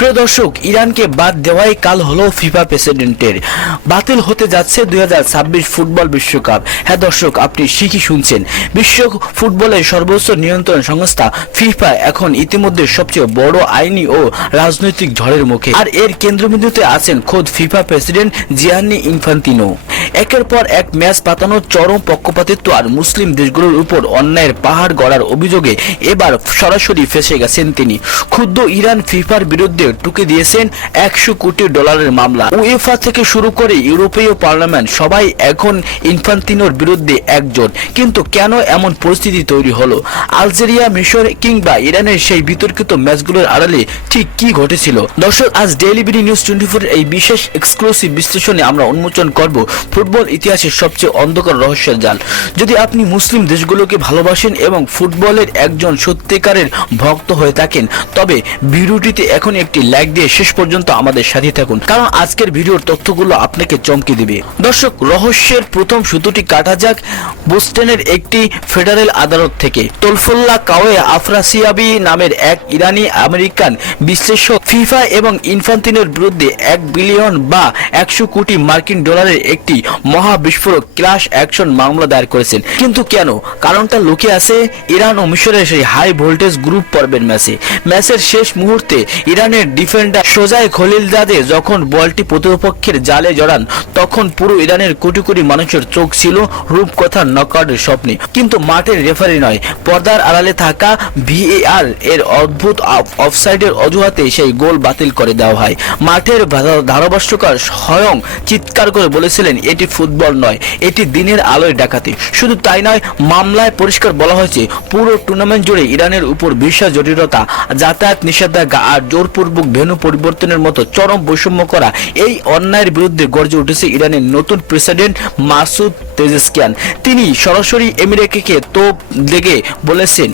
প্রিয় দর্শক, ইরানকে বাদ দেওয়াই কাল হলো ফিফা প্রেসিডেন্টের। বাতিল হতে যাচ্ছে 2026 ফুটবল বিশ্বকাপ। হ্যাঁ দর্শক, আপনি ঠিকই শুনছেন। বিশ্ব ফুটবলের সর্বোচ্চ নিয়ন্ত্রণ সংস্থা ফিফা এখন ইতিমধ্যে সবচেয়ে বড় আইনি ও রাজনৈতিক ঝড়ের মুখে, আর এর কেন্দ্রবিন্দুতে আছেন খোদ ফিফা প্রেসিডেন্ট জিয়ান্নি ইনফান্তিনো। একের পর এক ম্যাচ পাতানোর চরম পক্ষপাতিত্ব আর মুসলিম দেশগুলোর উপর অন্যায়ের পাহাড় গড়ার অভিযোগে এবার সরাসরি ফেঁসে গেছেন তিনি। ক্ষুব্ধ ইরান ফিফার বিরুদ্ধে টুকে দিয়েছেন $100 কোটি মামলা। উয়েফা থেকে শুরু করে ইউরোপীয় পার্লামেন্ট সবাই এখন ইনফান্তিনোর বিরুদ্ধে একজোট। কিন্তু কেন এমন পরিস্থিতি তৈরি হলো? আলজেরিয়া, মিশর কিংবা ইরানের সেই বিতর্কিত ম্যাচগুলোর আড়ালে ঠিক কি ঘটেছিল? দর্শক, আজ ডেইলি বিডি নিউজ 24 এই বিশেষ এক্সক্লুসিভ বিশ্লেষণে আমরা উন্মোচন করব ফুটবল ইতিহাসের সবচেয়ে অন্ধকার রহস্যের জাল। যদি আপনি মুসলিম দেশগুলোকে ভালোবাসেন এবং ফুটবলের একজন সত্যিকারের ভক্ত হয়ে থাকেন, তবে ভিডিওটিতে এখন একটি লাইক দিয়ে শেষ পর্যন্ত আমাদের সাথে থাকুন, কারণ আজকের ভিডিওর তথ্যগুলো আপনাকে চমকে দিবে। দর্শক, রহস্যের প্রথম সুতোটি কাটা যাক বোস্টনের একটি ফেডারেল আদালত থেকে। তোলফুল্লাহ কাওয়ে আফরাসিয়াবি নামের এক ইরানি আমেরিকান বিশ্লেষক ফিফা এবং ইনফান্তিনোর বিরুদ্ধে $1 বিলিয়ন বা $100 কোটি একটি মহা বিস্ফোরক ক্লাস অ্যাকশন মামলা দায়ের করেছেন। কিন্তু কেন? কারণটা লুকিয়ে আছে ইরান ও মিশরের সেই হাই ভোল্টেজ গ্রুপ পর্বের ম্যাচের শেষ মুহূর্তে ইরানের ডিফেন্ডার সোজাই খলিলজাদে যখন বলটি প্রতিপক্ষের জালে জড়ান, তখন পুরো ইরানের কোটি কোটি মানুষের চোখ ছিল রূপকথার নকআউটের স্বপ্নে। কিন্তু মাঠের রেফারি নয়, পর্দার আড়ালে থাকা ভিএআর এর অদ্ভুত অফসাইডের অজুহাতে সেই গোল বাতিল করে দেওয়া হয়। মাঠের ধারাভাষ্যকার স্বয়ং চিৎকার করে বলেছিলেন, এটি ফুটবল নয়, এটি দিনের আলোয় ডাকাতি। শুধু তাই নয়, মামলায় পরিষ্কার বলা হয়েছে পুরো টুর্নামেন্ট জুড়ে ইরানের উপর ভিসা জটিলতা, যাতায়াত নিষেধাজ্ঞা আর জোরপূর্বক ভেন্যু পরিবর্তনের মতো চরম বৈষম্য করা। এই অন্যায়ের বিরুদ্ধে গর্জে উঠেছে ইরানের নতুন প্রেসিডেন্ট মাসুদ পেজেশকিয়ান। তিনি সরাসরি আমেরিকাকে তোপ দেগে বলেছেন,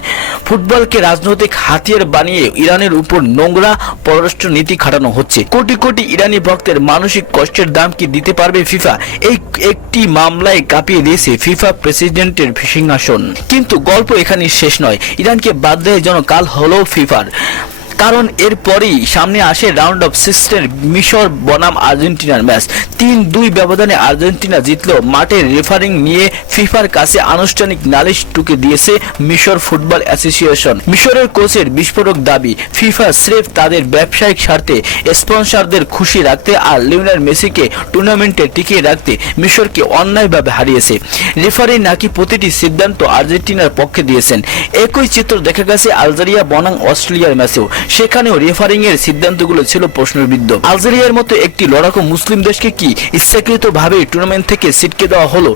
ফুটবলকে রাজনৈতিক হাতিয়ার বানিয়ে ইরানের উপর নোংরা পররাষ্ট্র নীতি খাটানো হচ্ছে। কোটি কোটি ইরানি ভক্তের মানসিক কষ্টের দাম কি দিতে পারবে ফিফা? এই একটি মামলায় কাঁপিয়ে দিয়েছে ফিফা প্রেসিডেন্টের সিংহাসন। কিন্তু গল্প এখানে শেষ নয়। ইরানকে বাদ দেওয়ার জন্য কাল হলো ফিফার, কারণ এরপরই সামনে আসে রাউন্ড অফ 16 মিশর বনাম আর্জেন্টিনার ম্যাচ। 3-2 ব্যবধানে আর্জেন্টিনা জিতল। মাঠের রেফারিং নিয়ে ফিফার কাছে আনুষ্ঠানিক নালিশ টুকে দিয়েছে মিশর ফুটবল অ্যাসোসিয়েশন। মিশরের কোচের বিস্ফোরক দাবি, ফিফা স্রেফ তাদের ব্যবসায়িক স্বার্থে স্পন্সরদের খুশি রাখতে আর লিওনেল মেসিকে টুর্নামেন্টে টিকিয়ে রাখতে মিশরকে অন্যায়ভাবে হারিয়েছে। রেফারি নাকি প্রতিটি সিদ্ধান্ত আর্জেন্টিনার পক্ষে দিয়েছেন। একই চিত্র দেখা গেছে আলজেরিয়া বনাম অস্ট্রেলিয়ার ম্যাচেও। সেখানেও রেফারিং এর সিদ্ধান্তগুলো ছিল প্রশ্নবিদ্ধ। আলজেরিয়ার মতো একটি লড়াকু মুসলিম দেশকে কি ইচ্ছাকৃতভাবে টুর্নামেন্ট থেকে ছিটকে দেওয়া হলো?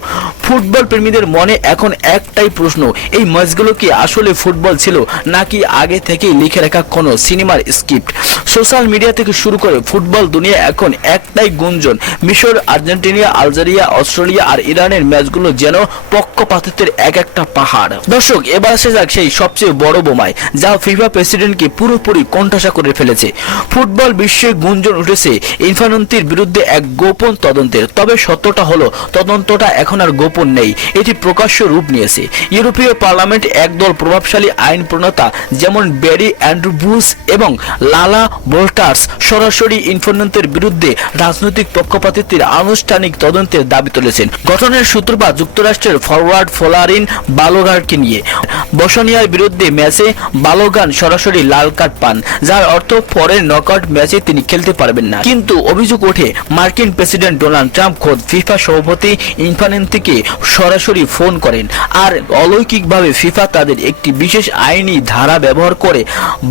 ফুটবল প্রেমীদের মনে এখন একটাই প্রশ্ন, এই ম্যাচগুলো কি আসলে ফুটবল ছিল নাকি আগে থেকেই লিখে রাখা কোনো সিনেমার স্ক্রিপ্ট? সোশ্যাল মিডিয়া থেকে শুরু করে ফুটবল দুনিয়া এখন একটাই গুঞ্জন, মিশর, আর্জেন্টিনা, আলজেরিয়া, অস্ট্রেলিয়া আর ইরানের ম্যাচগুলো যেন পক্ষপাতিত্বের এক একটা পাহাড়। দর্শক, এবার আসা যাক সেই সবচেয়ে বড় বোমায়, যা ফিফা প্রেসিডেন্টকে পুরোপুরি কোণঠাসা করে ফেলেছে। ফুটবল বিশ্বে গুঞ্জন উঠেছে ইনফান্তিনোর বিরুদ্ধে এক গোপন তদন্তের। তবে সত্যটা হলো, তদন্তটা এখন আর গোপন নেই, এটি প্রকাশ্য রূপ নিয়েছে। ইউরোপীয় পার্লামেন্ট একদল প্রভাবশালী আইন প্রণেতা যেমন ব্যারি অ্যান্ড্রুবুস এবং লালা বোল্টার্স সরাসরি ইনফান্তিনোর বিরুদ্ধে রাজনৈতিক পক্ষপাতিত্বের আনুষ্ঠানিক তদন্তের দাবি তুলেছেন। গঠনের সূত্রপাত যুক্তরাষ্ট্রের ফরওয়ার্ড ফ্লোরিন বালোগানকে নিয়ে। বসনিয়ার বিরুদ্ধে ম্যাচে বালোগান সরাসরি লাল কার্ড পান, যার অর্থ পরের নকআউট ম্যাচে তিনি খেলতে পারবেন না। কিন্তু অভিযোগ ওঠে, মার্কিন প্রেসিডেন্ট ডোনাল্ড ট্রাম্প খোদ ফিফা সভাপতি ইনফান্তিনোকে সরাসরি ফোন করেন, আর অলৌকিকভাবে ফিফা তাদের একটি বিশেষ আইনি ধারা ব্যবহার করে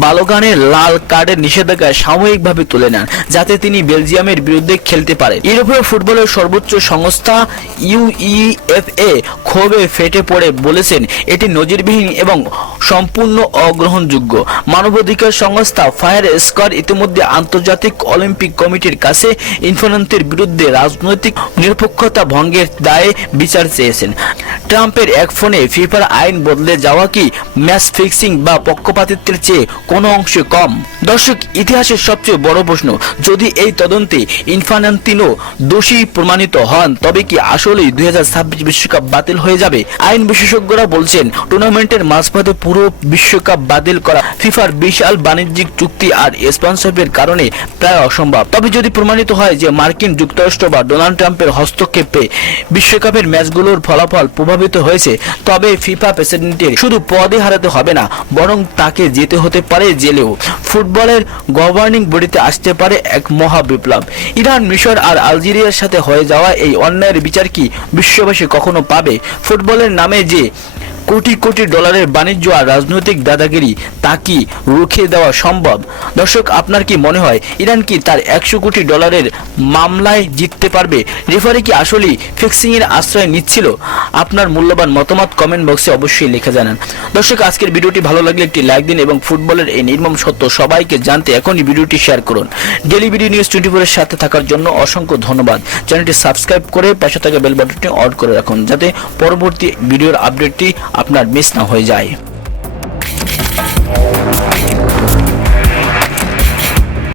বালোগানের লাল কার্ডের নিষেধাজ্ঞা সাময়িকভাবে তুলে নেন, যাতে তিনি বেলজিয়ামের বিরুদ্ধে খেলতে পারেন। ইউরোপীয় ফুটবলের সর্বোচ্চ সংস্থা ইউইএফএ ক্ষোভে ফেটে পড়ে বলেছেন, এটি নজিরবিহীন এবং সম্পূর্ণ অগ্রহণযোগ্য। মানবাধিকার সংস্থা ফায়ার স্কোয়াড ইতিমধ্যে আন্তর্জাতিক অলিম্পিক কমিটির কাছে ইনফান্তিনোর বিরুদ্ধে রাজনৈতিক নিরপেক্ষতা ভঙ্গের দায়ে বিচার চেয়েছেন। ট্রাম্পের এক ফোনে ফিফার আইন বদলে যাওয়া কি ম্যাচ ফিক্সিং বা পক্ষপাতিত্বের চেয়ে কোনো অংশে কম? দর্শক, ইতিহাসের সবচেয়ে বড় প্রশ্ন, যদি এই তদন্তে ইনফান্তিনো দোষী প্রমাণিত হন, তবে কি আসলেই 2026 বিশ্বকাপ বাতিল হয়ে যাবে? আইন বিশেষজ্ঞরা বলছেন, টুর্নামেন্টের মাঝপথে পুরো বিশ্বকাপ বাতিল করা ফিফার বিশাল বাণিজ্য বাণিজ্যিক চুক্তি আর স্পন্সরশিপের কারণে প্রায় অসম্ভব। তবে যদি প্রমাণিত হয় যে মার্কিন যুক্তরাষ্ট্র বা ডোনাল্ড ট্রাম্পের হস্তক্ষেপে বিশ্বকাপের ম্যাচগুলোর ফলাফল প্রভাবিত হয়েছে, তবে ফিফা প্রেসিডেন্টের শুধু পদে হারাতে হবে না, বরং তাকে যেতে হতে পারে জেলেও। ফুটবলের গভর্নিং বডিতে আসতে পারে এক মহা বিপ্লব। ইরান, মিশর আর আলজেরিয়ার সাথে হয়ে যাওয়া এই অন্যায়ের বিচার কি বিশ্ববাসী কখনো পাবে? ফুটবলের নামে যে কোটি কোটি ডলারের বাণিজ্য আর রাজনৈতিক দাদাগিরি, তা কি রুখে দেওয়া সম্ভব? দর্শক, আপনার কি মনে হয় ইরান কি তার 100 কোটি ডলারের মামলায় জিততে পারবে? রেফারি কি আসলেই ফিক্সিং এর আশ্রয় নিচ্ছিল? আপনার মূল্যবান মতামত কমেন্ট বক্সে অবশ্যই লিখে জানান। দর্শক, আজকের ভিডিওটি ভালো লাগলে একটি লাইক দিন এবং ফুটবলের এই নির্মম সত্য সবাইকে জানতে এখনই ভিডিওটি শেয়ার করুন। ডেইলি ভিডিও নিউজ 24 এর সাথে থাকার জন্য অসংখ্য ধন্যবাদ। চ্যানেলটি সাবস্ক্রাইব করে পাশে থাকা বেল বাটনটি অন করে রাখুন, যাতে পরবর্তী ভিডিওর আপডেটটি আপনার মিস না হয়ে যায়।